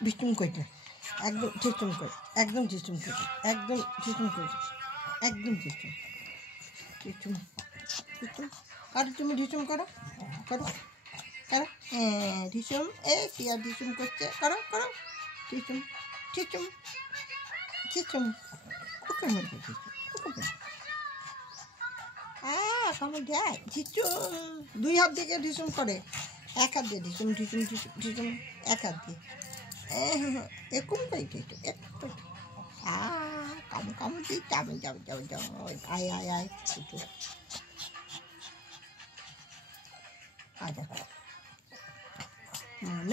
ঢিসুম করে একদম ঢিসুম করে একদম ঢিসুম করে একদম ঢিসুম করে একদম ঢিসুম ঢিসুম ঢিসুম কারো তুমি ঢিসুম করো করো করো হ্যাঁ ঢিসুম সিয়া ঢিসুম করছে করো করো ঢিসুম ঢিসুম ঢিসুম ওকে মধ্যে ঢিসুম ওকে সময় দেয় ঢিসুম দুই হাত দিয়ে ঢিসুম করে এক হাত দিয়ে ঢিসুম ঢিসুম ঢিসুম ঢিসুম এক হাত দিয়ে এরকম করে একটু কামু কামু দিই যাবে যাবে যাবে যাবে আয় আয় আয় একটু আচ্ছা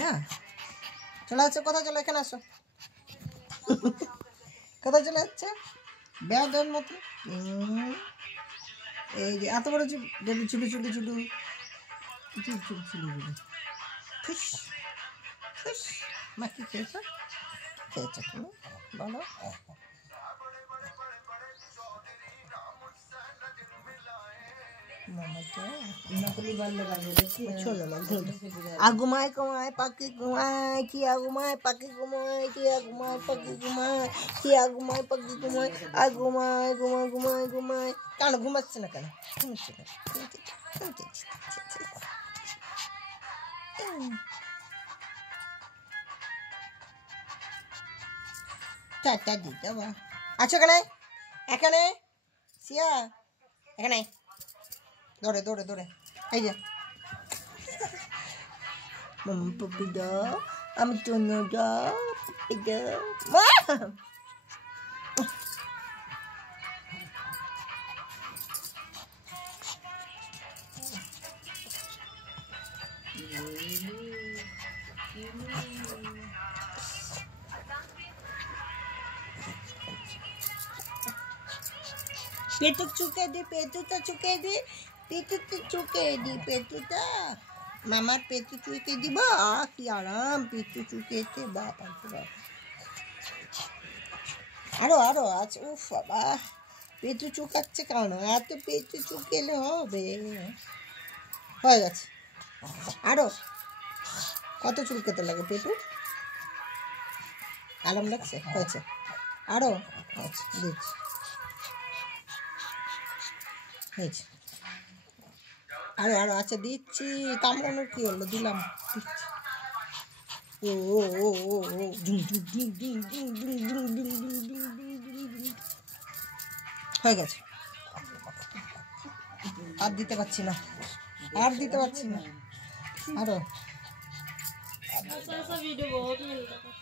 না চলে আসছো কোথায় চলো এখানে আসো কোথায় চলে যাচ্ছে ব্যাডের মতো এই যে এত বড় চুলু চুলু চুলু চুল চুল চুলু চুলু ফুস ফুস মা কি খেয়েছো খেয়েছো তুমি বলো আগুমায় কমায় পাখি ঘুমায় কি আগুমায় পাখি ঘুমায় কি আগুমায় পাখি ঘুমায় কি আগুমায় পাখি ঘুমায় আগুমায় ঘুমায় ঘুমায় ঘুমায় কেন ঘুমাচ্ছে না কেন ঘুমাচ্ছে না টাটা দিতে বা আছো এখানে এখানে সিয়া এখানে দৌড়ে দৌড়ে দৌড়ে এই যে পপি দা আমি তনু দা এটা পেটু চুকে দি পেটুটা চুকে দি পেটুটা চুকে দি পেটুটা মামার পেটু চুকে দিব কি আরাম পেটু চুকেতে বাপ আরো আরো আছে উফ বাবা পেটু চুকাচ্ছে কেন এত পেটু চুকেলে হবে হয়ে গেছে আরো কত চুলকেতে লাগে পেটু আরাম লাগছে হয়েছে আরো আচ্ছা দিচ্ছি হয়েছে আরো আরো আচ্ছা দিচ্ছি কামড়ানোর কি হলো দিলাম দিচ্ছি ও ও ও ও ও হয়ে গেছে আর দিতে পারছি না আর দিতে পারছি না আরো ऐसा वीडियो बहुत मिलता है।